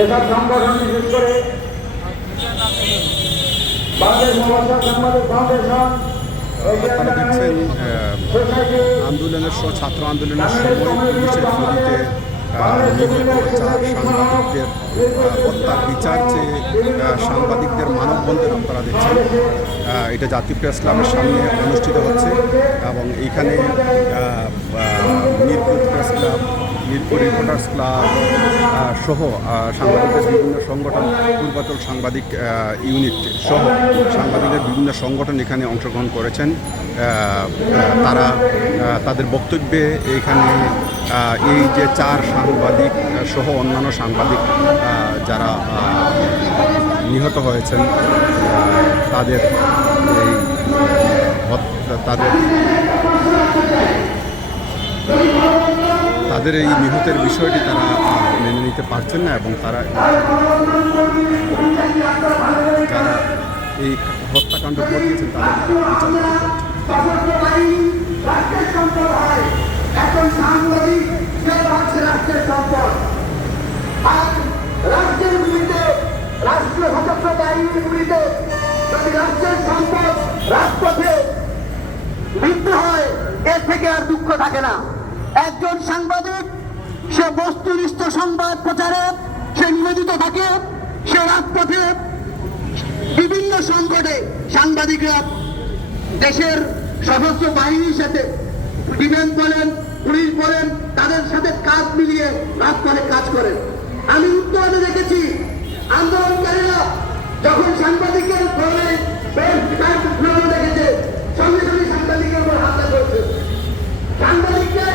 যেসব সংগঠন বিশেষ করে বাংলাদেশ মহাসড়ক সাংবাদিক ফাউন্ডেশন, আপনারা দেখছেন আন্দোলনের ছাত্র আন্দোলনের সময় পুলিশের গুলিতে নিহত 4 সাংবাদিকদের হত্যার বিচার চেয়ে সাংবাদিকদের মানববন্ধন আপনারা দেখছেন। এটা জাতীয় প্রেস ক্লাবের সামনে অনুষ্ঠিত হচ্ছে এবং এইখানে Mirpur press club, Mirpur reporters club সহ সাংবাদিকদের বিভিন্ন সংগঠন, পূর্বাচল সাংবাদিক ইউনিট সহ সাংবাদিকদের বিভিন্ন সংগঠন এখানে অংশগ্রহণ করেছেন। তারা তাদের বক্তব্যে এখানে এই যে 4 সাংবাদিক সহ অন্যান্য সাংবাদিক যারা নিহত হয়েছেন তাদের এই নিহতের বিষয়টি তারা মেনে নিতে পারছেন না এবং তারা যারা এই হত্যাকাণ্ড ঘটিয়েছেন তাদের এখন সাংবাদিক রাষ্ট্রের সম্পদ, আর রাষ্ট্রের গুলিতে, রাষ্ট্রীয় সশস্ত্র বাহিনীর গুলিতে যদি রাষ্ট্রের সম্পদ রাজপথে মৃত্যু হয়, এর থেকে আর দুঃখ থাকে না। একজন সাংবাদিক সে বস্তুনিষ্ঠ সংবাদ প্রচারে সে নিবেদিত থাকে, সে রাজপথে বিভিন্ন সংকটে সাংবাদিকরা দেশের সশস্ত্র বাহিনীর সাথে ডিফেন্স বলেন, পুলিশ বলেন, তাদের সাথে কাজ মিলিয়ে রাজপথে কাজ করেন। আমি উত্তরে দেখেছি আন্দোলনকারীরা যখন সাংবাদিকের ফোনে দেখেছে সঙ্গে সঙ্গে সাংবাদিকের উপর হামলা করেছে। সাংবাদিকরা